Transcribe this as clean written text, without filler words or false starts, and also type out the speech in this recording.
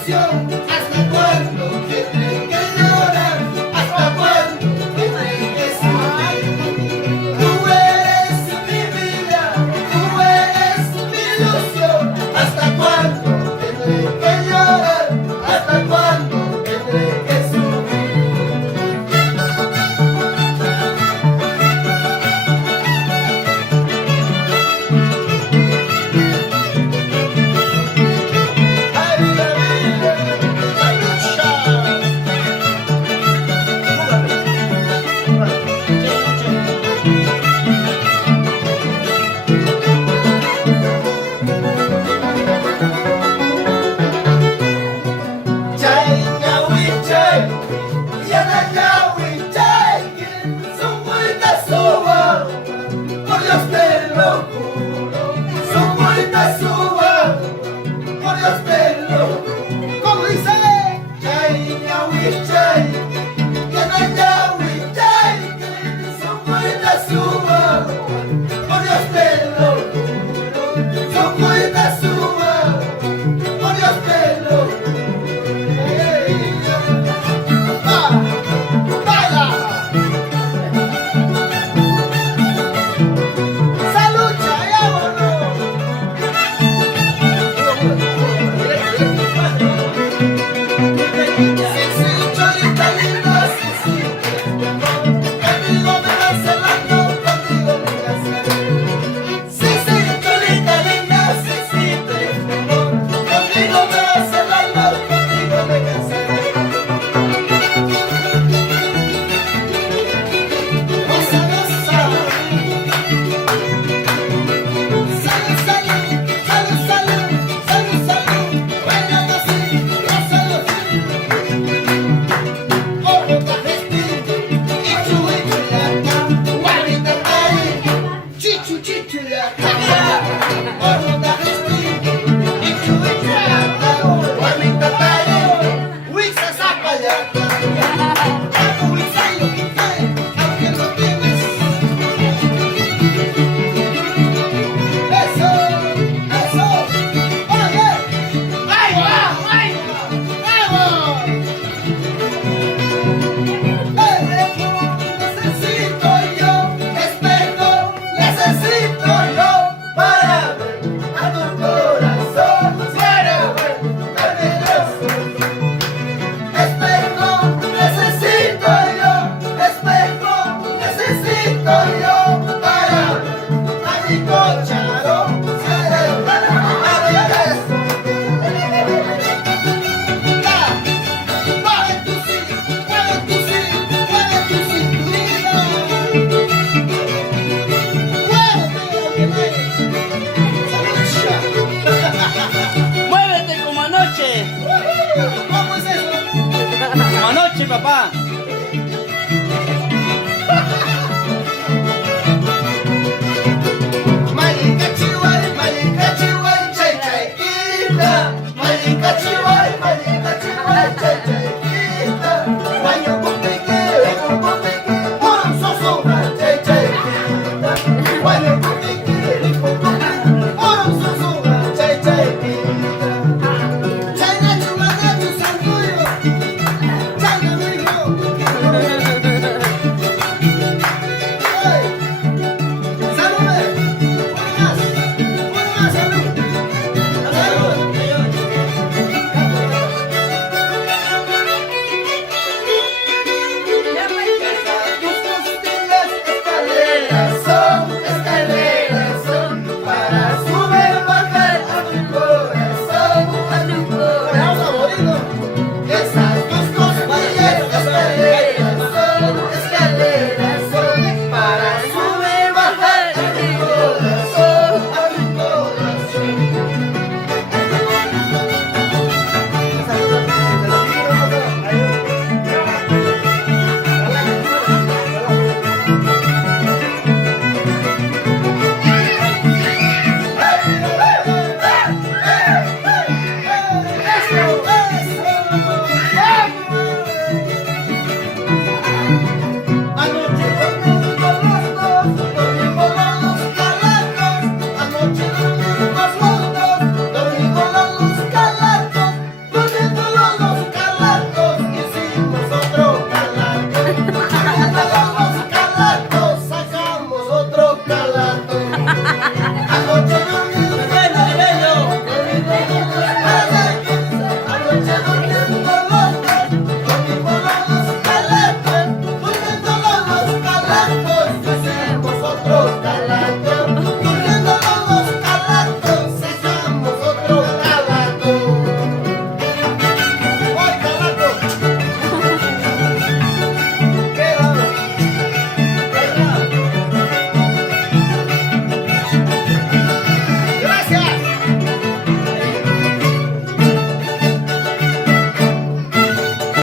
ilusión. ¿Hasta cuándo tendré que llorar? ¿Hasta cuándo tendré que sufrir? Tú eres mi vida, tú eres mi ilusión. ¿Hasta cuándo tendré que llorar? ¿Hasta cuándo tendré que sufrir? ¡Ay, la vida! ¡La lucha! Chay, ñawi, chay, yana, ñawi, chay, que su vuelta suba, por Dios te lo juro, su vuelta suba, por Dios te lo juro. ¿Cómo dice? Chay, ñawi, chay, yana, ñawi, chay, que su vuelta suba, por Dios te lo juro, su vuelta suba, por Dios te lo juro. ¡Muévete como anoche! ¿Cómo es eso? Como anoche, papá.